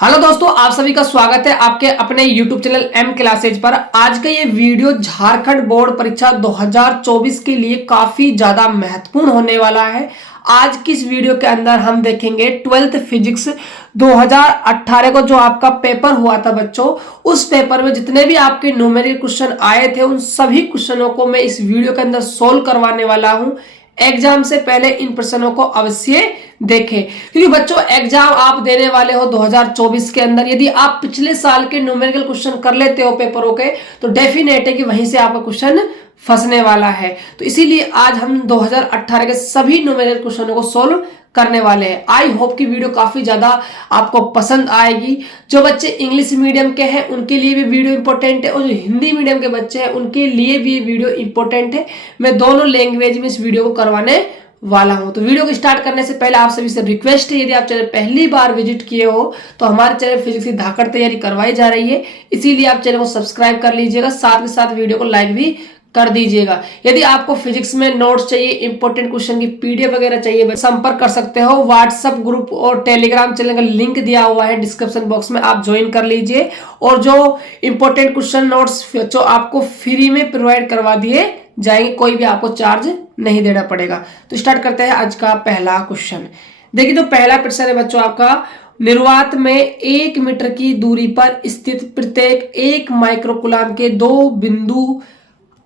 Hello दोस्तों, आप सभी का स्वागत है आपके अपने YouTube चैनल एम क्लासेज पर। आज का ये वीडियो झारखंड बोर्ड परीक्षा 2024 के लिए काफी ज्यादा महत्वपूर्ण होने वाला है। आज की इस वीडियो के अंदर हम देखेंगे 12th फिजिक्स 2018 को जो आपका पेपर हुआ था बच्चों, उस पेपर में जितने भी आपके न्यूमेरिकल क्वेश्चन आए थे उन सभी क्वेश्चनों को मैं इस वीडियो के अंदर सोल्व करवाने वाला हूं। एग्जाम से पहले इन प्रश्नों को अवश्य देखें, क्योंकि बच्चों एग्जाम आप देने वाले हो 2024 के अंदर। यदि आप पिछले साल के न्यूमेरिकल क्वेश्चन कर लेते हो पेपरों के, तो डेफिनेट है कि वहीं से आपका क्वेश्चन फंसने वाला है। तो इसीलिए आज हम 2018 के सभी न्यूमेरिकल क्वेश्चनों को सोल्व करने वाले हैं। आई होप कि वीडियो काफी ज्यादा आपको पसंद आएगी। जो बच्चे इंग्लिश मीडियम के हैं उनके लिए भी वीडियो इंपॉर्टेंट है, और जो हिंदी मीडियम के बच्चे हैं उनके लिए भी वीडियो इंपॉर्टेंट है। मैं दोनों लैंग्वेज में इस वीडियो को करवाने वाला हूं। तो वीडियो को स्टार्ट करने से पहले आप सभी से रिक्वेस्ट है, यदि आप चैनल पहली बार विजिट किए हो तो हमारे चैनल फिजिक्स की धाकड़ तैयारी करवाई जा रही है, इसीलिए आप चैनल को सब्सक्राइब कर लीजिएगा, साथ के साथ वीडियो को लाइक भी कर दीजिएगा। यदि आपको फिजिक्स में नोट्स चाहिए, इंपॉर्टेंट क्वेश्चन की पीडीएफ वगैरह चाहिए, संपर्क कर सकते हो। व्हाट्सएप ग्रुप और टेलीग्राम चैनल का लिंक दिया हुआ है डिस्क्रिप्शन बॉक्स में, आप ज्वाइन कर लीजिए। और जो इंपॉर्टेंट क्वेश्चन नोट्स जो आपको फ्री में प्रोवाइड करवा दिए जाएंगे, कोई भी आपको चार्ज नहीं देना पड़ेगा। तो स्टार्ट करते हैं आज का पहला क्वेश्चन। देखिए, जो पहला प्रश्न है बच्चों आपका, निर्वात में 1 मीटर की दूरी पर स्थित प्रत्येक 1 माइक्रोकूलम के 2 बिंदु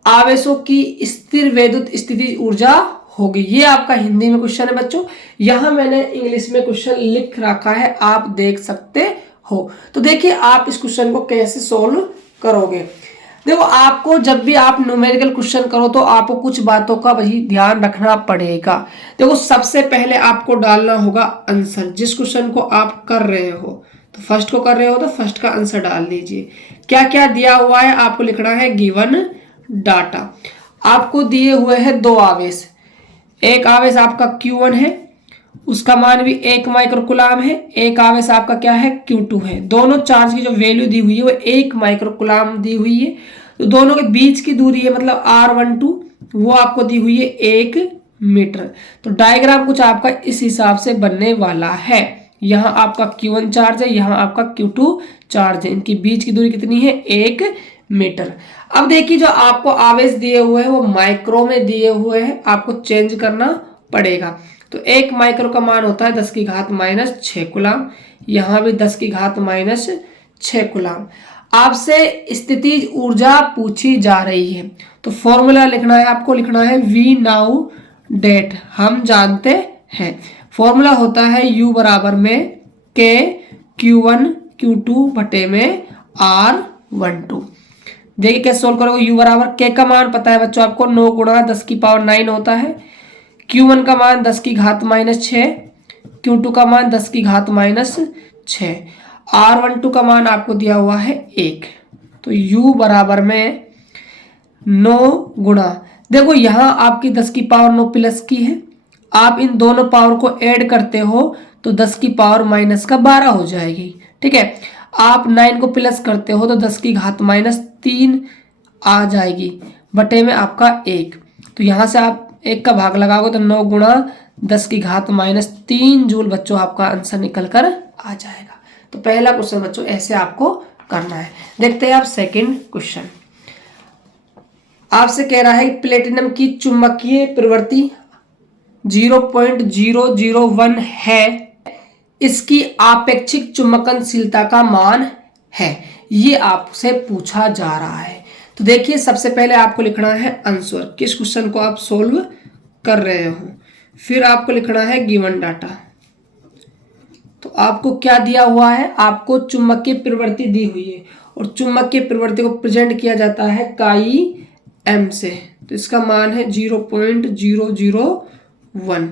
आवेशों की स्थिर वैद्युत स्थिति ऊर्जा होगी। ये आपका हिंदी में क्वेश्चन है बच्चों। यहां मैंने इंग्लिश में क्वेश्चन लिख रखा है, आप देख सकते हो। तो देखिए आप इस क्वेश्चन को कैसे सोल्व करोगे। देखो, आपको जब भी आप न्यूमेरिकल क्वेश्चन करो तो आपको कुछ बातों का वही ध्यान रखना पड़ेगा। देखो, सबसे पहले आपको डालना होगा आंसर। जिस क्वेश्चन को आप कर रहे हो, तो फर्स्ट को कर रहे हो तो फर्स्ट का आंसर डाल दीजिए। क्या क्या दिया हुआ है आपको लिखना है। गिवन डाटा आपको दिए हुए हैं 2 आवेश। एक आवेश आपका Q1 है, उसका मान भी 1 माइक्रोकूलम है। एक आवेश आपका क्या है, Q2 है। दोनों चार्ज की जो वैल्यू दी हुई है वो 1 माइक्रोकूलम दी हुई है। तो दोनों के बीच की दूरी है मतलब R12, वो आपको दी हुई है 1 मीटर। तो डायग्राम कुछ आपका इस हिसाब से बनने वाला है। यहाँ आपका Q1 चार्ज है, यहाँ आपका Q2 चार्ज है। इनकी बीच की दूरी कितनी है, 1 मीटर। अब देखिए, जो आपको आवेश दिए हुए हैं वो माइक्रो में दिए हुए हैं, आपको चेंज करना पड़ेगा। तो 1 माइक्रो का मान होता है 10 की घात -6 कूलम। यहाँ भी 10 की घात -6 कूलम। आपसे स्थितिज ऊर्जा पूछी जा रही है, तो फॉर्मूला लिखना है, आपको लिखना है V नाउ डेट। हम जानते हैं फॉर्मूला होता है U बराबर में K Q1 Q2 बटे में R12। देखिए कैसे सोल्व करोगे। U बराबर K का मान पता है बच्चों आपको, 9 गुणा 10 की पावर 9 होता है। Q1 का मान 10 की घात -6, Q2 का मान 10 की घात -6, R12 का मान आपको दिया हुआ है 1। तो U बराबर में 9 गुणा, देखो यहाँ आपकी 10 की पावर 9 प्लस की है, आप इन दोनों पावर को ऐड करते हो तो 10 की पावर -12 हो जाएगी। ठीक है, आप 9 को प्लस करते हो तो 10 की घात -3 आ जाएगी बटे में आपका 1। तो यहाँ से आप 1 का भाग लगाओगे तो 9 गुणा 10 की घात -3 जूल बच्चों आपका आंसर निकल कर आ जाएगा। तो पहला क्वेश्चन बच्चों ऐसे आपको करना है। देखते हैं आप सेकंड क्वेश्चन। आपसे कह रहा है प्लेटिनम की चुंबकीय प्रवृत्ति 0.001 है, इसकी आपेक्षिक चुंबकनशीलता का मान है, ये आपसे पूछा जा रहा है। तो देखिए, सबसे पहले आपको लिखना है आंसर, किस क्वेश्चन को आप सोल्व कर रहे हो। फिर आपको लिखना है गिवन डाटा। तो आपको क्या दिया हुआ है, आपको चुंबकीय प्रवृत्ति दी हुई है, और चुंबकीय प्रवृत्ति को प्रेजेंट किया जाता है काई एम से। तो इसका मान है 0.001।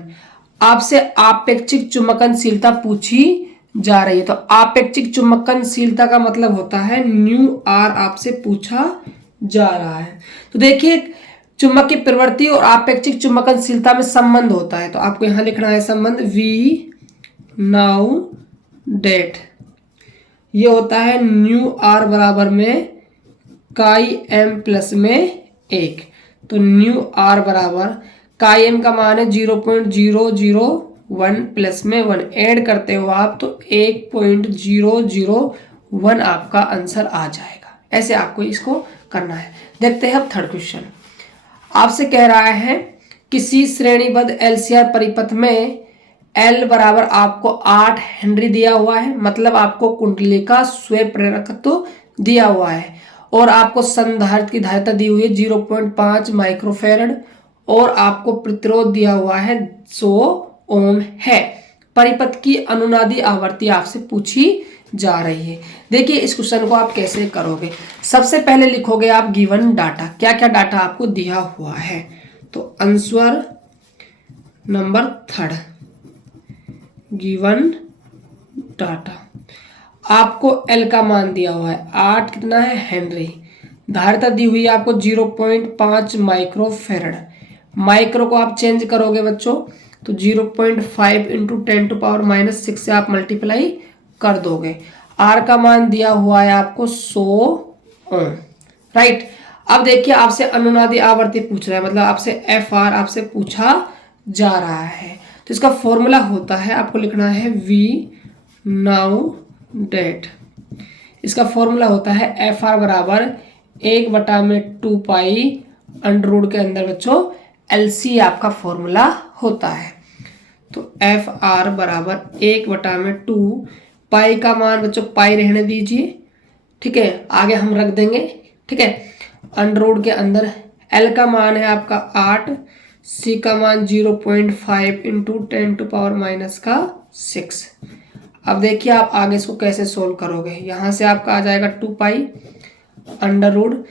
आपसे आपेक्षिक चुंबकनशीलता पूछी जा रही है, तो आपेक्षिक चुंबकनशीलता का मतलब होता है न्यू आर आपसे पूछा जा रहा है। तो देखिए, चुंबकीय प्रवृत्ति और आपेक्षिक चुंबकनशीलता में संबंध होता है, तो आपको यहां लिखना है संबंध V नाउ डेट। ये होता है न्यू आर बराबर में काई एम प्लस में 1। तो न्यू आर बराबर काई एम का मान है 0.001 1 प्लस में 1 ऐड करते हो आप तो 1.001 आपका आंसर आ जाएगा। ऐसे आपको इसको करना है। देखते हैं अब थर्ड क्वेश्चन। आपसे कह रहा है किसी श्रेणीबद्ध एलसीआर परिपथ में L बराबर आपको 8 हेनरी दिया हुआ है, मतलब आपको कुंडली का स्वयं प्रेरकत्व दिया हुआ है और आपको संधारित्र की धारिता दी हुई है 0.5 माइक्रोफेरड और आपको प्रतिरोध दिया हुआ है 100 ओम है। परिपथ की अनुनादी आवृत्ति आपसे पूछी जा रही है। देखिए इस क्वेश्चन को आप कैसे करोगे। सबसे पहले लिखोगे आप गिवन डाटा, क्या क्या डाटा आपको दिया हुआ है। तो answer number third, given data, आपको L का मान दिया हुआ है 8 कितना है हेनरी, धारिता दी हुई है आपको 0.5 माइक्रोफेरड। माइक्रो को आप चेंज करोगे बच्चों तो 0.5 इंटू 10⁻⁻6 से आप मल्टीप्लाई कर दोगे। R का मान दिया हुआ है आपको 100 ओम, राइट। अब देखिए आपसे अनुनादी आवर्ती पूछ रहा है, मतलब आपसे FR आपसे पूछा जा रहा है। तो इसका फॉर्मूला होता है, आपको लिखना है V नाउ डेट। इसका फॉर्मूला होता है FR बराबर 1/2 पाई अंडर रूट के अंदर बच्चों LC आपका फॉर्मूला होता है। तो FR बराबर 1/2 पाई का मान बच्चों पाई रहने दीजिए, ठीक है, आगे हम रख देंगे, ठीक है। अंडर रूट के अंदर L का मान है आपका 8, C का मान 0.5 इंटू 10⁻⁻6। अब देखिए आप आगे इसको कैसे सोल्व करोगे। यहाँ से आपका आ जाएगा 2 पाई अंडर रूट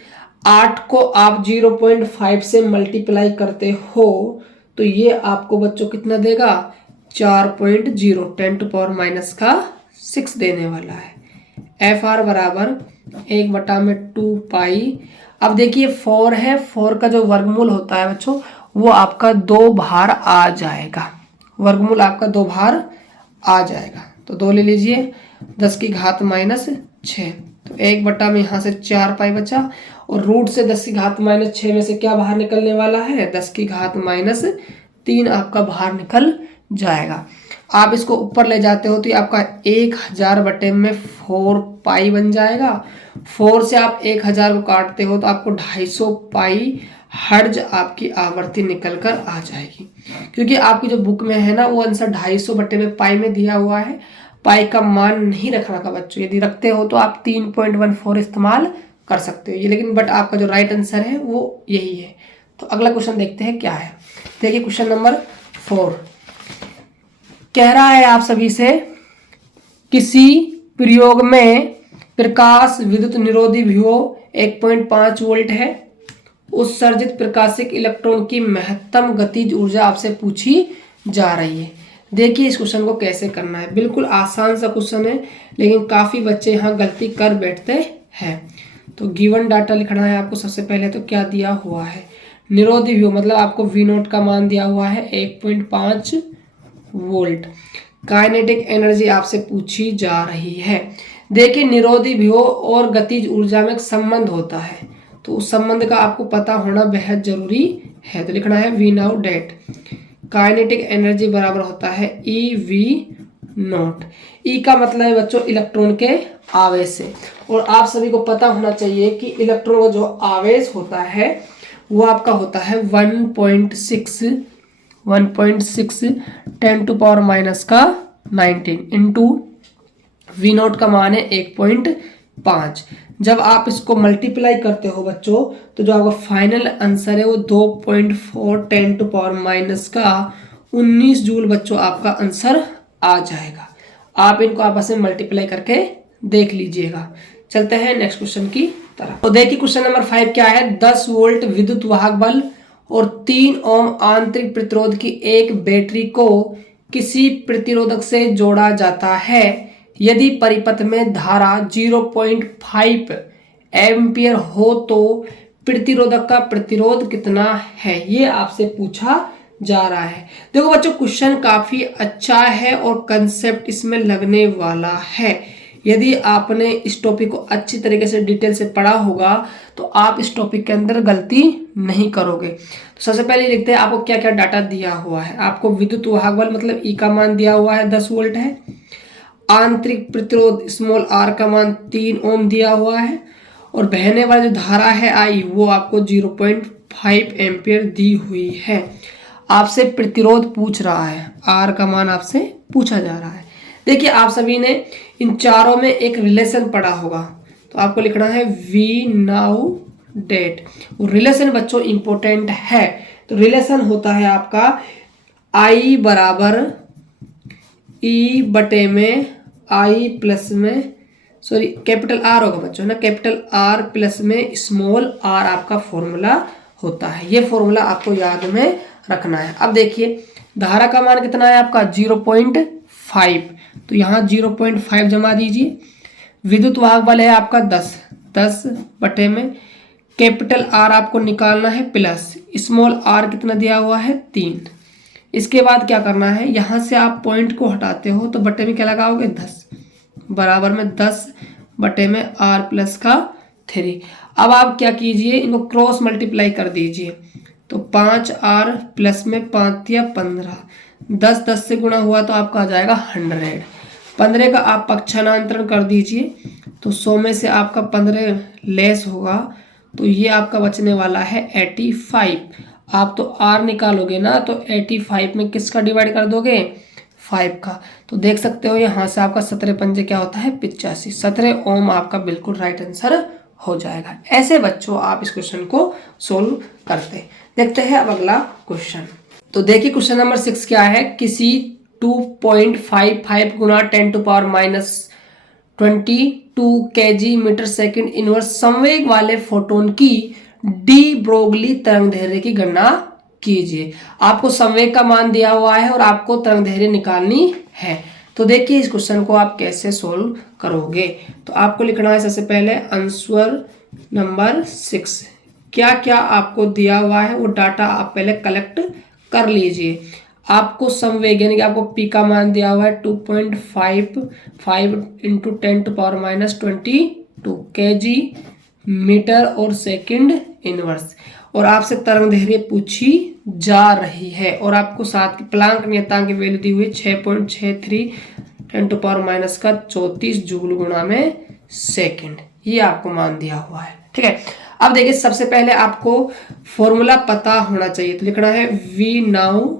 8 को आप 0.5 से मल्टीप्लाई करते हो तो ये आपको बच्चों कितना देगा 4.0 10⁻⁻6 देने वाला है। FR बराबर 1/2 पाई। अब देखिए 4 है, 4 का जो वर्गमूल होता है बच्चों वो आपका 2 बाहर आ जाएगा, वर्गमूल आपका 2 बाहर आ जाएगा। तो 2 ले लीजिए 10 की घात -6, तो 1 में यहाँ से 4 पाई बचा और रूट से 10 की घात -6 में से क्या बाहर निकलने वाला है 10 की घात -3 आपका बाहर निकल जाएगा। आप इसको ऊपर ले जाते हो तो ये आपका 1000/4 पाई बन जाएगा। 4 से आप 1000 को काटते हो तो आपको 250 पाई हर्ज आपकी आवर्ती निकल कर आ जाएगी। क्योंकि आपकी जो बुक में है ना वो आंसर 250 पाई में दिया हुआ है, पाई का मान नहीं रखना का बच्चों। यदि रखते हो तो आप 3.14 इस्तेमाल कर सकते हो ये, लेकिन बट आपका जो राइट आंसर है वो यही है। तो अगला क्वेश्चन देखते हैं क्या है। देखिए क्वेश्चन नंबर 4 कह रहा है आप सभी से किसी प्रयोग में प्रकाश विद्युत निरोधी व्यूह 1.5 वोल्ट है, उत्सर्जित प्रकाशिक इलेक्ट्रॉन की महत्तम गतिज ऊर्जा आपसे पूछी जा रही है। देखिए इस क्वेश्चन को कैसे करना है। बिल्कुल आसान सा क्वेश्चन है लेकिन काफ़ी बच्चे यहाँ गलती कर बैठते हैं। तो गिवन डाटा लिखना है आपको। सबसे पहले तो क्या दिया हुआ है निरोधी व्यूह, मतलब आपको V0 का मान दिया हुआ है 1.5 वोल्ट। काइनेटिक एनर्जी आपसे पूछी जा रही है। देखिए निरोधी व्यूह और गतिज ऊर्जा में एक संबंध होता है तो उस संबंध का आपको पता होना बेहद जरूरी है। तो लिखना है V now that kinetic energy बराबर होता है EV0। E का मतलब है बच्चों इलेक्ट्रॉन के आवेश से, और आप सभी को पता होना चाहिए कि इलेक्ट्रॉन का जो आवेश होता है वो आपका होता है 1.6 10⁻⁻19 इंटू V0 का मान है 1.5। जब आप इसको मल्टीप्लाई करते हो बच्चों तो जो आपका फाइनल आंसर है वो 2.4 10⁻⁻19 जूल बच्चों आपका आंसर आ जाएगा। आप इनको आपस में मल्टीप्लाई करके देख लीजिएगा। चलते हैं नेक्स्ट क्वेश्चन की तरफ। तो देखिए क्वेश्चन नंबर 5 क्या है। 10 वोल्ट विद्युत वाहक बल और 3 ओम आंतरिक प्रतिरोध की एक बैटरी को किसी प्रतिरोधक से जोड़ा जाता है। यदि परिपथ में धारा 0.5 एम्पियर हो तो प्रतिरोधक का प्रतिरोध कितना है, ये आपसे पूछा जा रहा है। देखो बच्चों क्वेश्चन काफी अच्छा है और कंसेप्ट इसमें लगने वाला है। यदि आपने इस टॉपिक को अच्छी तरीके से डिटेल से पढ़ा होगा तो आप इस टॉपिक के अंदर गलती नहीं करोगे। तो सबसे पहले लिखते हैं आपको क्या क्या डाटा दिया हुआ है। आपको विद्युत वाहक बल मतलब ई का मान दिया हुआ है 10 वोल्ट है। आंतरिक प्रतिरोध स्मॉल आर का मान 3 ओम दिया हुआ है और बहने वाली जो धारा है आई वो आपको 0.5 एम्पियर दी हुई है। आपसे प्रतिरोध पूछ रहा है, आर का मान आपसे पूछा जा रहा है। देखिए आप सभी ने इन चारों में एक रिलेशन पढ़ा होगा, तो आपको लिखना है वी नाउ डेट। वो रिलेशन बच्चों इंपॉर्टेंट है। तो रिलेशन होता है आपका आई बराबर ई बटे में आई प्लस में सॉरी कैपिटल आर होगा बच्चों ना, कैपिटल आर प्लस में स्मॉल आर आपका फॉर्मूला होता है। ये फॉर्मूला आपको याद में रखना है। अब देखिए धारा का मान कितना है आपका 0.5, तो यहाँ 0.5 जमा दीजिए। विद्युत वाहक बल है आपका 10 बटे में कैपिटल आर आपको निकालना है प्लस स्मॉल आर कितना दिया हुआ है 3। इसके बाद क्या करना है, यहाँ से आप पॉइंट को हटाते हो तो बटे में क्या लगाओगे 10 बराबर में 10 बटे में आर प्लस का 3। अब आप क्या कीजिए, इनको क्रॉस मल्टीप्लाई कर दीजिए तो 5 आर प्लस में 5 या 15, 10 से गुणा हुआ तो आपका आ जाएगा 100। 15 का आप पक्षांतरण कर दीजिए तो 100 में से आपका 15 लेस होगा तो ये आपका बचने वाला है 85। आप तो आर निकालोगे ना तो 85 में किसका डिवाइड कर दोगे 5 का, तो देख सकते हो यहाँ से आपका 17 पंजे क्या होता है 85। 17 ओम आपका बिल्कुल राइट आंसर हो जाएगा। ऐसे बच्चों आप इस क्वेश्चन को सोल्व करते हैं। देखते हैं अब अगला क्वेश्चन। तो देखिए क्वेश्चन नंबर 6 क्या है, किसी 2.55 गुणा 10⁻22 kg मीटर सेकंड इनवर्स संवेग वाले फोटोन की डी ब्रोगली तरंगदैर्घ्य की गणना कीजिए। आपको संवेग का मान दिया हुआ है और आपको तरंगदैर्घ्य निकालनी है। तो देखिए इस क्वेश्चन को आप कैसे सोल्व करोगे। तो आपको लिखना है सबसे पहले आंसर नंबर 6 क्या क्या आपको दिया हुआ है वो डाटा आप पहले कलेक्ट कर लीजिए। आपको संवेग यानी कि आपको पी का मान दिया हुआ है 2.55 इंटू 10⁻22 kg मीटर और सेकंड इनवर्स, और आपसे तरंगदैर्घ्य पूछी जा रही है और आपको साथ की प्लांक नियतांक की वैल्यू दी हुई 6.63 10⁻34 जूल गुणा में सेकंड, ये आपको मान दिया हुआ है। ठीक है, अब देखिए सबसे पहले आपको फॉर्मूला पता होना चाहिए। तो लिखना है वी नाउ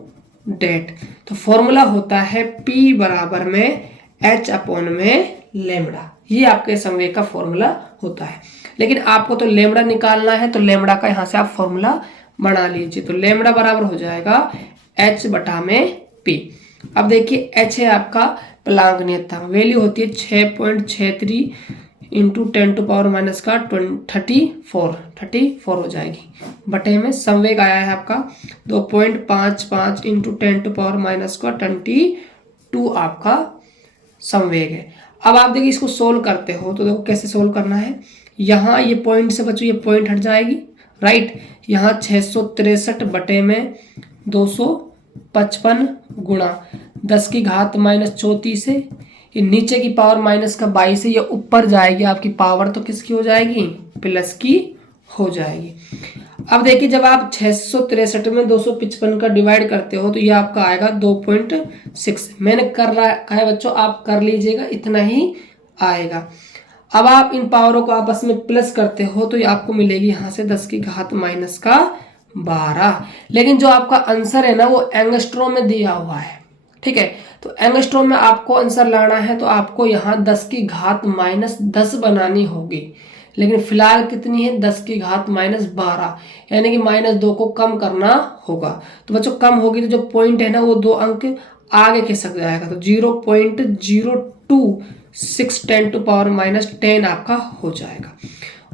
डेट। तो फॉर्मूला होता है P बराबर में H अपॉन में लेमड़ा, ये आपके संवेग का फॉर्मूला होता है। लेकिन आपको तो लेमड़ा निकालना है तो लेमड़ा का यहाँ से आप फॉर्मूला बना लीजिए। तो लेमड़ा बराबर हो जाएगा H बटा में P। अब देखिए H है आपका प्लांक नियतांक, वैल्यू होती है 6.63 इंटू 10⁻34 हो जाएगी बटे में संवेग आया है आपका 2.55 इंटू 10⁻22 आपका संवेग है। अब आप देखिए इसको सोल्व करते हो तो देखो कैसे सोल्व करना है। यहाँ ये पॉइंट से बच्चों ये पॉइंट हट जाएगी राइट। यहाँ 663 बटे में 255 गुणा 10⁻34 है, ये नीचे की पावर माइनस का 22 है, ये ऊपर जाएगी आपकी पावर तो किसकी हो जाएगी प्लस की हो जाएगी। अब देखिए जब आप 663 में 255 का डिवाइड करते हो तो ये आपका आएगा 2.6। मैंने कर रखा है बच्चों, आप कर लीजिएगा, इतना ही आएगा। अब आप इन पावरों को आपस में प्लस करते हो तो ये आपको मिलेगी यहाँ से 10⁻12। लेकिन जो आपका आंसर है ना वो एंगस्ट्रॉम में दिया हुआ है। ठीक है, तो एंगस्ट्रॉम में आपको आंसर लाना है तो आपको यहाँ 10⁻10 बनानी होगी। लेकिन फिलहाल कितनी है 10⁻12, यानी कि -2 को कम करना होगा। तो बच्चों कम होगी तो जो पॉइंट है ना वो 2 अंक आगे खिसक जाएगा, तो 0.026 10⁻10 आपका हो जाएगा।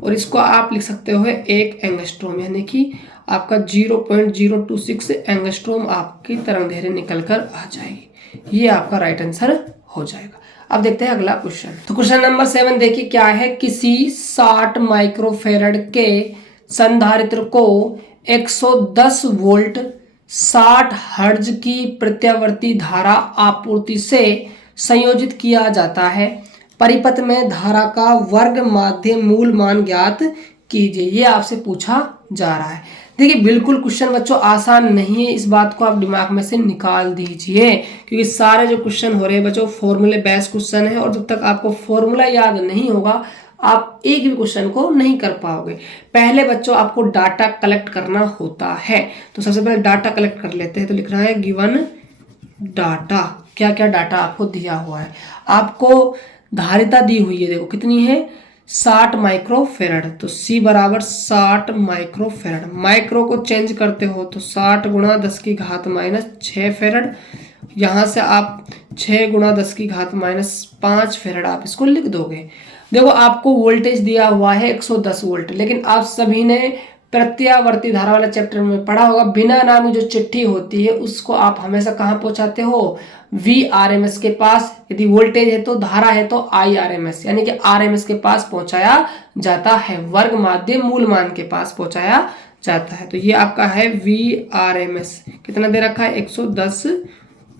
और इसको आप लिख सकते हो 1 एंगस्ट्रॉम, यानी कि आपका 0.026 एंगस्ट्रॉम आपकी तरंगदैर्घ्य निकल कर आ जाएगी। ये आपका राइट आंसर हो जाएगा। अब देखते हैं अगला क्वेश्चन। तो क्वेश्चन नंबर 7 देखिए क्या है, किसी 60 माइक्रोफेरेड के संधारित्र को 110 वोल्ट 60 हर्ट्ज की प्रत्यावर्ती धारा आपूर्ति से संयोजित किया जाता है। परिपथ में धारा का वर्ग माध्य मूल मान ज्ञात कीजिए, ये आपसे पूछा जा रहा है। देखिए बिल्कुल क्वेश्चन बच्चों आसान नहीं है, इस बात को आप दिमाग में से निकाल दीजिए, क्योंकि सारे जो क्वेश्चन हो रहे हैं बच्चों फॉर्मूले बेस्ड क्वेश्चन है, और जब तक आपको फॉर्मूला याद नहीं होगा आप एक भी क्वेश्चन को नहीं कर पाओगे। पहले बच्चों आपको डाटा कलेक्ट करना होता है, तो सबसे पहले डाटा कलेक्ट कर लेते हैं। तो लिख रहा है गिवन डाटा, क्या क्या डाटा आपको दिया हुआ है। आपको धारिता दी हुई है, देखो कितनी है 60 माइक्रोफेरड, तो C बराबर 60 माइक्रोफेरड। माइक्रो को चेंज करते हो तो 60 गुणा 10 की घात माइनस 6 फेरड, यहाँ से आप 6 गुणा 10 की घात माइनस 5 फेरड आप इसको लिख दोगे। देखो आपको वोल्टेज दिया हुआ है 110 वोल्ट, लेकिन आप सभी ने प्रत्यावर्ती धारा वाला चैप्टर में पढ़ा होगा, बिना नामी जो चिट्ठी होती है उसको आप हमेशा कहाँ पहुंचाते हो, VRMS के पास। यदि वोल्टेज है तो धारा है तो IRMS, यानी कि RMS के पास पहुंचाया जाता है, वर्ग माध्य मूल मान के पास पहुंचाया जाता है। तो ये आपका है VRMS, कितना दे रखा है 110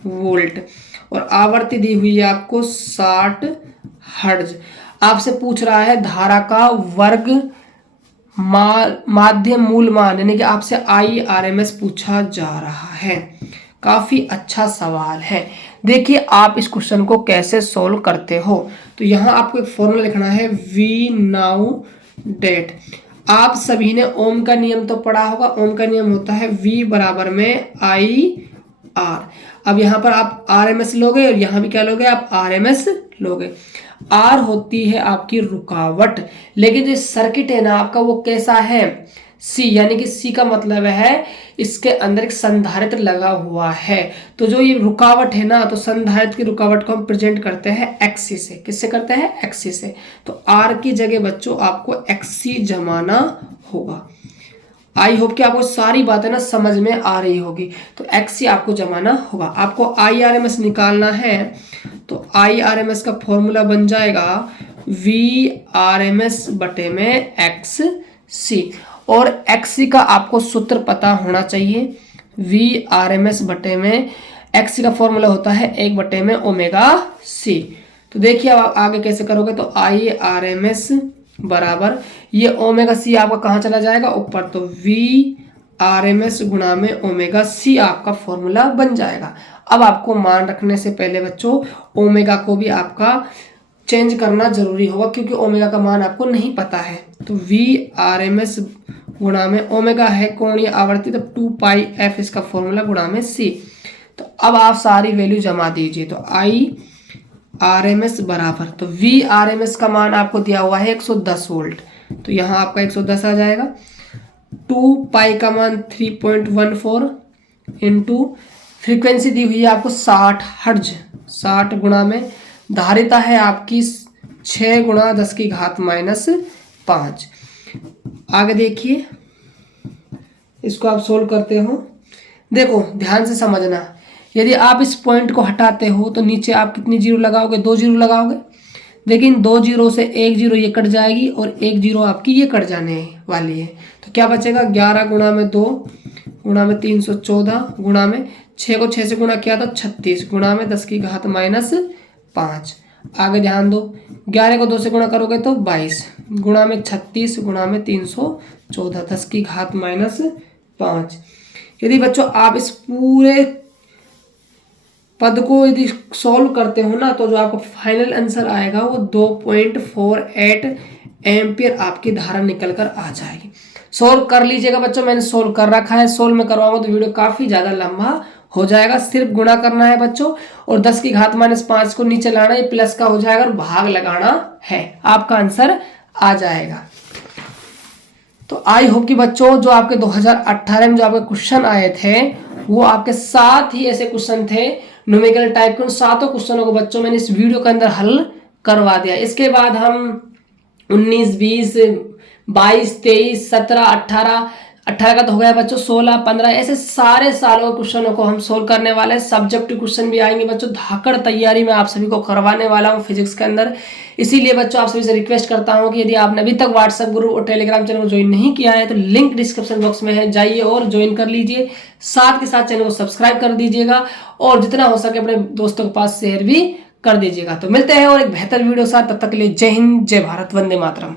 वोल्ट, और आवर्ती दी हुई है आपको 60 हर्ट्ज। आपसे पूछ रहा है धारा का वर्ग माध्य मूल मान, यानी कि आपसे IRMS पूछा जा रहा है। काफी अच्छा सवाल है। देखिए आप इस क्वेश्चन को कैसे सोल्व करते हो। तो यहाँ आपको एक फॉर्मूला लिखना है V नाउ डेट। आप सभी ने ओम का नियम तो पढ़ा होगा, ओम का नियम होता है V बराबर में IR। अब यहाँ पर आप RMS लोगे और यहाँ भी क्या लोगे आप RMS लोगे। R होती है आपकी रुकावट, लेकिन जो सर्किट है ना आपका वो कैसा है C, यानी कि C का मतलब है इसके अंदर एक संधारित्र लगा हुआ है। तो जो ये रुकावट है ना, तो संधारित्र की रुकावट को हम प्रेजेंट करते हैं XC से। किससे करते हैं? XC से। तो R की जगह बच्चों आपको XC जमाना होगा। आई होप कि आपको सारी बातें ना समझ में आ रही होगी। तो XC आपको जमाना होगा। आपको IRMS निकालना है, तो IRMS का फॉर्मूला बन जाएगा VRMS बटे में XC, और XC का आपको सूत्र पता होना चाहिए। VRMS बटे में XC का फॉर्मूला होता है 1 बटे में ओमेगा C। तो देखिए अब आप आगे कैसे करोगे, तो IRMS बराबर ये ओमेगा C आपका कहाँ चला जाएगा ऊपर, तो VRMS गुणा में ओमेगा C आपका फॉर्मूला बन जाएगा। अब आपको मान रखने से पहले बच्चों ओमेगा को भी आपका चेंज करना जरूरी होगा, क्योंकि ओमेगा का मान आपको नहीं पता है। तो VRMS गुणा में ओमेगा है कोणीय आवर्ती, तो 2 पाई f इसका फॉर्मूला गुणा में C। तो अब आप सारी वैल्यू जमा दीजिए। तो IRMS बराबर, तो VRMS का मान आपको दिया हुआ है 110 वोल्ट, तो यहाँ आपका 110 आ जाएगा। 2 पाई का मान 3.14 इंटू फ्रीक्वेंसी दी हुई है आपको 60 हर्ट्ज, 60 गुणा में धारिता है आपकी 6 गुणा 10 की घात माइनस 5। आगे देखिए इसको आप सोल्व करते हो। देखो ध्यान से समझना, यदि आप इस पॉइंट को हटाते हो तो नीचे आप कितनी जीरो लगाओगे, 2 जीरो लगाओगे। लेकिन 2 जीरो से 1 जीरो ये कट जाएगी और 1 जीरो आपकी ये कट जाने वाली है। तो क्या बचेगा 11 गुणा में 2 गुणा में 314 गुणा में 6 को 6 से गुणा किया था 36 गुणा में 10 की घात माइनस 5। आगे ध्यान दो, 11 को 2 से गुणा करोगे तो 22 गुणा में 36 गुणा में 314 10 की घात माइनस 5। यदि बच्चों आप इस पूरे पद को यदि सॉल्व करते हो ना, तो जो आपका फाइनल आंसर आएगा वो 2.48 एम्पियर आपकी धारा निकल कर आ जाएगी। सॉल्व कर लीजिएगा बच्चों, मैंने सॉल्व कर रखा है। सॉल्व में करवाऊंगा तो वीडियो काफी ज्यादा लंबा हो जाएगा। सिर्फ गुणा करना है बच्चों, और 10 की घात माइनस 5 को नीचे लाना, ये प्लस का हो जाएगा और भाग लगाना है, आपका आंसर आ जाएगा। तो आई होप कि बच्चों जो आपके 2018 में जो आपके क्वेश्चन आए थे वो आपके साथ ही ऐसे क्वेश्चन थे न्यूमेरिकल टाइप के, उन सातों क्वेश्चनों को बच्चों मैंने इस वीडियो के अंदर हल करवा दिया। इसके बाद हम 19, 20, 22, 23, 17, 18 का तो हो गया बच्चों, 16, 15 ऐसे सारे सालों के क्वेश्चनों को हम सोल्व करने वाले हैं। सब्जेक्टिव क्वेश्चन भी आएंगे बच्चों, धाकड़ तैयारी में आप सभी को करवाने वाला हूं फिजिक्स के अंदर। इसीलिए बच्चों आप सभी से रिक्वेस्ट करता हूं कि यदि आपने अभी तक व्हाट्सएप ग्रुप और टेलीग्राम चैनल को ज्वाइन नहीं किया है तो लिंक डिस्क्रिप्शन बॉक्स में है, जाइए और ज्वाइन कर लीजिए। साथ के साथ चैनल को सब्सक्राइब कर दीजिएगा और जितना हो सके अपने दोस्तों के पास शेयर भी कर दीजिएगा। तो मिलते हैं और एक बेहतर वीडियो साथ, तब तक के लिए जय हिंद, जय भारत, वंदे मातरम।